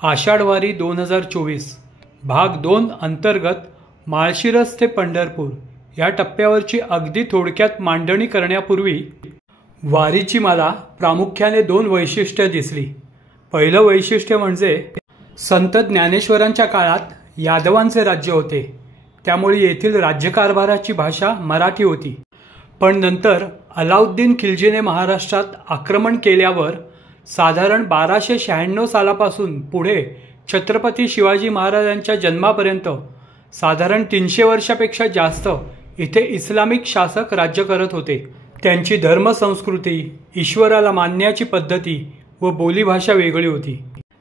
आषाढ वारी 2024 भाग 2 अंतर्गत माळशिरस ते पंढरपूर या टप्प्यावरची अगदी थोडक्यात मांडणी करण्यापूर्वी वारीची मला प्रामुख्याने 2 वैशिष्ट्ये दिसली। पहिलं वैशिष्ट्य म्हणजे संत ज्ञानेश्वरांच्या काळात यादवांचे राज्य होते, त्यामुळे येथील राज्यकारभाराची भाषा मराठी होती। पण नंतर अलाउद्दीन खिलजीने महाराष्ट्रात आक्रमण केल्यावर साधारण 1296 सालापासून पुढे छत्रपती शिवाजी महाराजांच्या जन्मापर्यंत साधारण 300 वर्षापेक्षा जास्त इथे इस्लामिक शासक राज्य करत होते। त्यांची धर्मसंस्कृती, ईश्वराला मानण्याची पद्धती व बोलीभाषा वेगळी होती।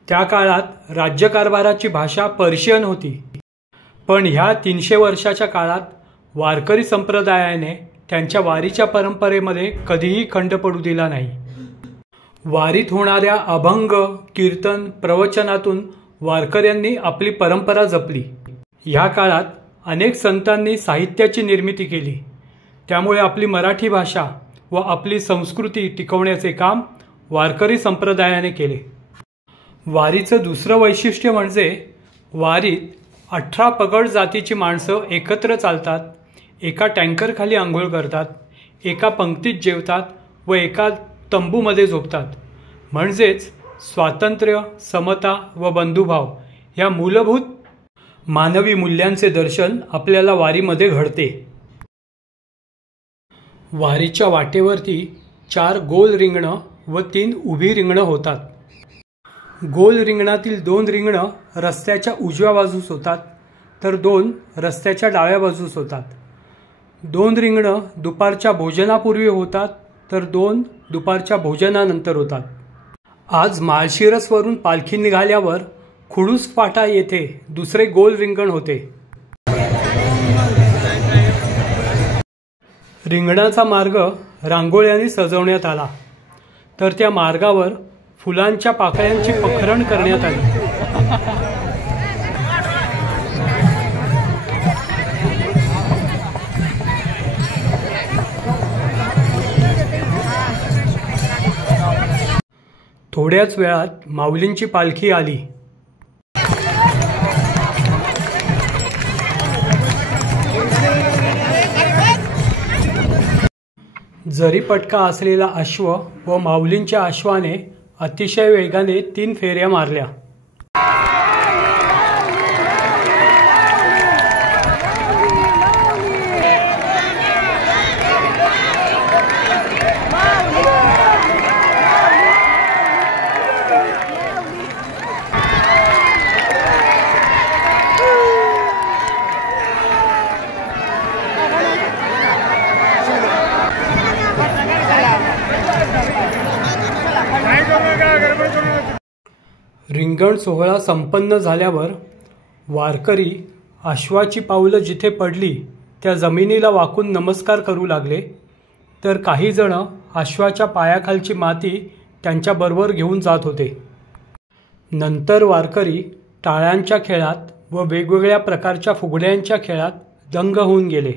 त्या काळात राज्यकारभाराची भाषा पर्शियन होती। पण ह्या 300 वर्षाच्या काळात वारकरी संप्रदायाने त्यांच्या वारीच्या परंपरेमध्ये कधीही खंड पडू दिला नाही। वारीत होणाऱ्या अभंग, कीर्तन, प्रवचनातून वारकऱ्यांनी आपली परंपरा जपली। ह्या काळात अनेक संतांनी साहित्याची निर्मिती केली, त्यामुळे आपली मराठी भाषा व आपली संस्कृती टिकवण्याचे काम वारकरी संप्रदायाने केले। वारीचं दुसरं वैशिष्ट्य म्हणजे वारीत 18 पगड जातीची माणसं एकत्र चालतात, एका टँकरखाली आंघोळ करतात, एका पंक्तीत जेवतात व एका तंबूमध्ये झोपतात। म्हणजेच स्वातंत्र्य, समता व बंधुभाव या मूलभूत मानवी मूल्यांचे दर्शन आपल्याला वारीमध्ये घडते। वारीच्या वाटेवरती 4 गोल रिंगणं व 3 उभी रिंगणं होतात। गोल रिंगणातील 2 रिंगणं रस्त्याच्या उजव्या बाजूस होतात, तर 2 रस्त्याच्या डाव्या बाजूस होतात। 2 रिंगणं दुपारच्या भोजनापूर्वी होतात, तर 2 दुपारच्या भोजनानंतर होतात। आज माळशिरसवरून पालखी निघाल्यावर खुडूस फाटा येथे दुसरे गोल रिंगण होते। रिंगणाचा मार्ग रांगोळ्यांनी सजवण्यात आला, तर त्या मार्गावर फुलांच्या पाकळ्यांची पखरण करण्यात आली। थोड्याच वेळात माऊलींची पालखी आली। जरीपटका असलेला अश्व व माऊलींच्या अश्वाने अतिशय वेगाने 3 फेऱ्या मारल्या। रिंगण सोहळा संपन्न झाल्यावर वारकरी अश्वाची पावलं जिथे पडली त्या जमिनीला वाकून नमस्कार करू लागले, तर काही जण अश्वाच्या पायाखालची माती त्यांच्याबरोबर घेऊन जात होते। नंतर वारकरी टाळ्यांच्या खेळात व वेगवेगळ्या प्रकारच्या फुगड्यांच्या खेळात दंग होऊन गेले।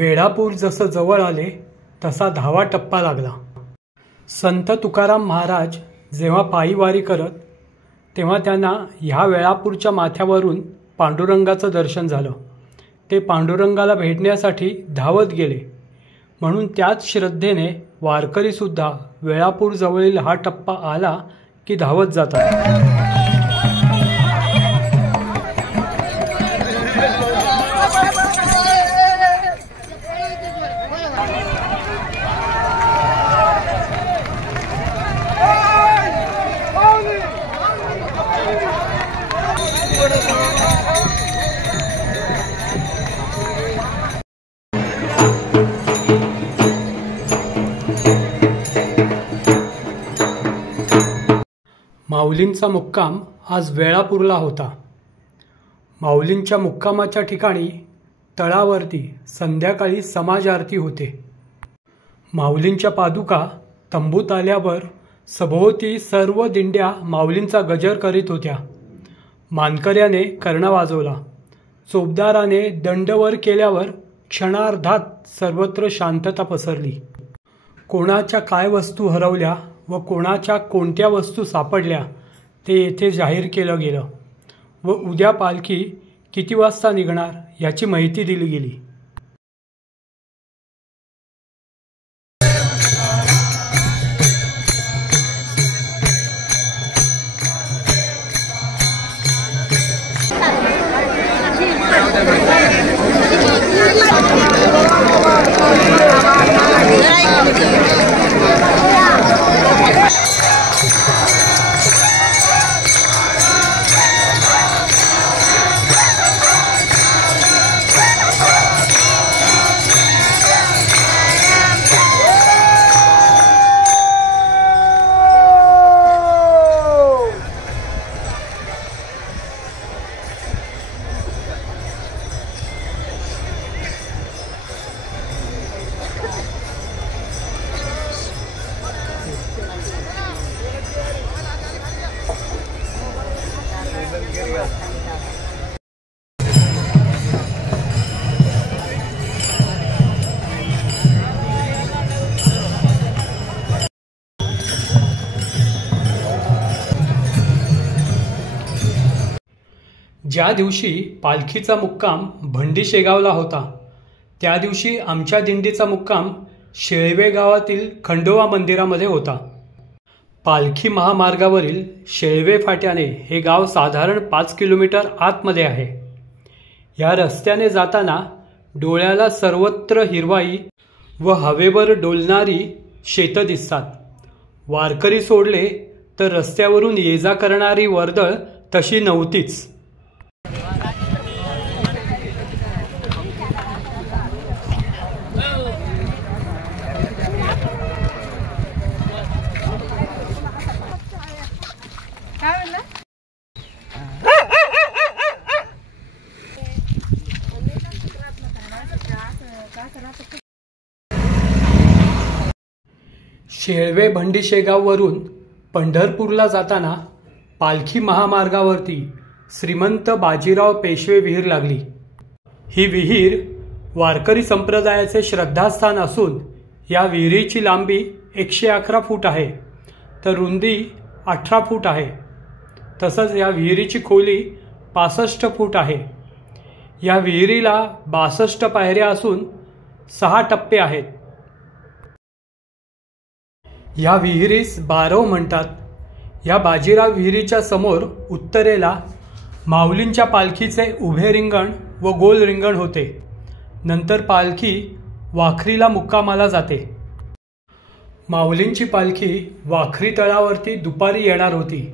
वेळापूर जसं जवळ आले तसा 10वा टप्पा लागला. संत तुकाराम महाराज जेव्हा पायी वारी करत तेव्हा त्यांना ह्या वेळापूरच्या माथ्यावरून पांडुरंगाचं दर्शन झालं. ते पांडुरंगाला भेटण्यासाठी धावत गेले. म्हणून त्याच श्रद्धेने वारकरीसुद्धा वेळापूर जवळील हा टप्पा आला की धावत जातात. माऊलींचा मुक्काम आज वेळापूरला होता. माऊलींच्या मुक्कामाच्या ठिकाणी तळावरती संध्याकाळी समाज आरती होते. माऊलींच्या पादुका तंबूत आल्यावर सभोवती सर्व दिंड्या माऊलींचा गजर करीत होत्या. मानकऱ्याने कर्णा वाजवला. चोपदाराने दंडवर केल्यावर क्षणार्धात सर्वत्र शांतता पसरली. कोणाच्या काय वस्तू हरवल्या व कोणाच्या कोणत्या वस्तू सापडल्या ते येथे जाहीर केलं गेलं व उद्या पालखी किती वाजता निघणार याची माहिती दिली गेली. ज्या दिवशी पालखीचा मुक्काम भंडी शेगावला होता त्या दिवशी आमच्या दिंडीचा मुक्काम शेळवे गावातील खंडोबा मंदिरामध्ये होता. पालखी महामार्गावरील शेळवे फाट्याने हे गाव साधारण 5 किलोमीटर आतमध्ये आहे. या रस्त्याने जाताना डोळ्याला सर्वत्र हिरवाई व हवेवर डोलणारी शेतं दिसतात. वारकरी सोडले तर रस्त्यावरून ये जा करणारी वर्दळ तशी नव्हतीच. शेळवे भंडी शेगाववरून पंढरपूरला जाताना पालखी महामार्गावरती श्रीमंत बाजीराव पेशवे विहीर लागली. ही विहीर वारकरी संप्रदायाचे श्रद्धास्थान असून या विहिरीची लांबी 111 फूट आहे तर रुंदी 18 फूट आहे. तसंच या विहिरीची खोली 65 फूट आहे. या विहिरीला 62 पायऱ्या असून 6 टप्पे आहेत. या विहिरीस बारव म्हणतात. या बाजीराव विहिरीच्या समोर उत्तरेला माऊलींच्या पालखीचे उभे रिंगण व गोल रिंगण होते. नंतर पालखी वाखरीला मुक्कामाला जाते. माऊलींची पालखी वाखरी तळावरती दुपारी येणार होती.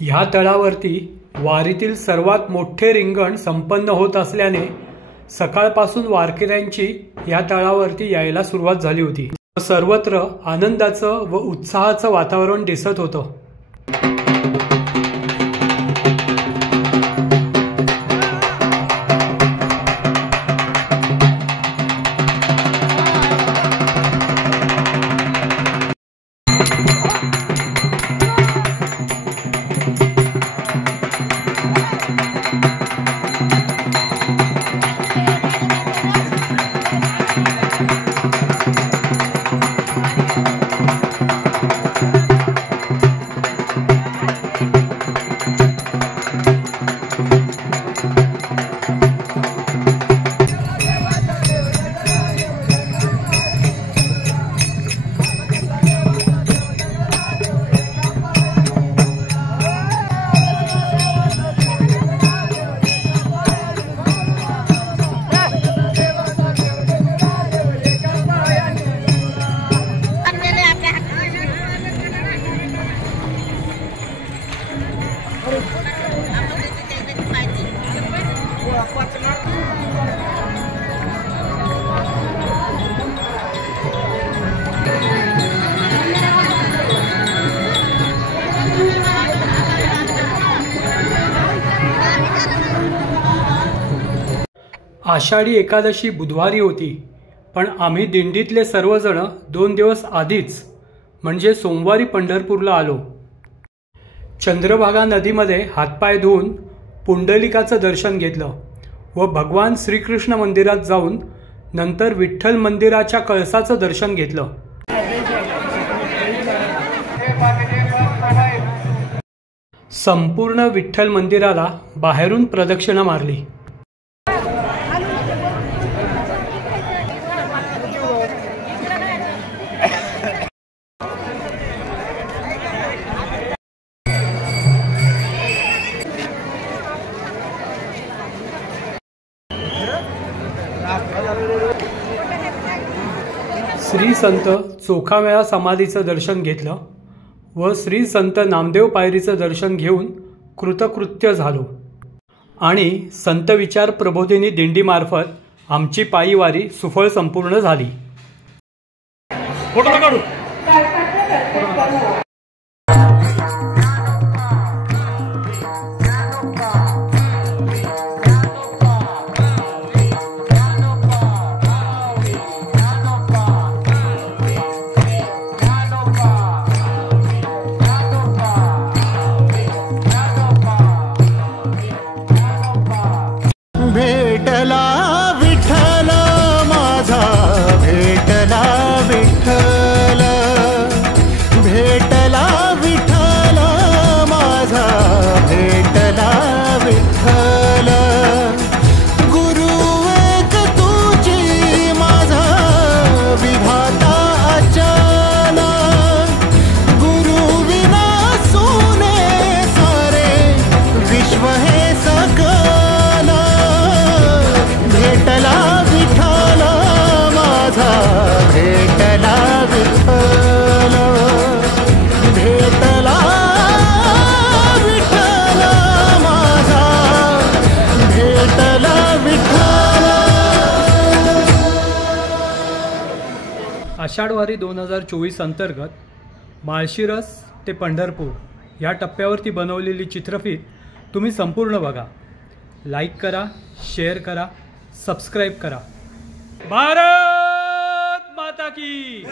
ह्या तळावरती वारीतील सर्वात मोठे रिंगण संपन्न होत असल्याने सकाळपासून वारकऱ्यांची या तळावरती यायला सुरुवात झाली होती. सर्वत्र आनंदाचं व उत्साहाचं वातावरण दिसत होतं. आषाढी एकादशी बुधवारी होती, पण आम्ही दिंडीतले सर्वजण 2 दिवस आधीच म्हणजे सोमवारी पंढरपूरला आलो. चंद्रभागा नदीमध्ये हातपाय धुवून पुंडलिकाचं दर्शन घेतलं व भगवान श्रीकृष्ण मंदिरात जाऊन नंतर विठ्ठल मंदिराच्या कळसाचं दर्शन घेतलं. संपूर्ण विठ्ठल मंदिराला बाहेरून प्रदक्षिणा मारली. श्री संत चोखामेळा समाधीचं दर्शन घेतलं व श्री संत नामदेव पायरीचं दर्शन घेऊन कृतकृत्य झालो आणि संत विचार प्रबोधिनी दिंडीमार्फत आमची पायी वारी सुफळ संपूर्ण झाली. भेटला विठ्ठल माझा, भेटला विठ्ठल, भेटला विठ्ठल माझा, भेटला विठ्ठल. गुरु एक तुझी माझा विधाता अचल, गुरु विना सोने सारे विश्व हे सकल. भेटला विठ्ठल माझा, भेटला विठ्ठल, भेटला विठ्ठल माझा, भेटला विठ्ठल. आषाढवारी 2024 अंतर्गत माळशिरस ते पंढरपूर या टप्प्यावरती बनवलेली चित्रफीत तुम्ही संपूर्ण बघा. लाईक करा, शेअर करा, सबस्क्राइब करा. भारत माता की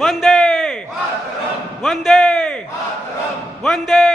वंदे वंदे वंदे.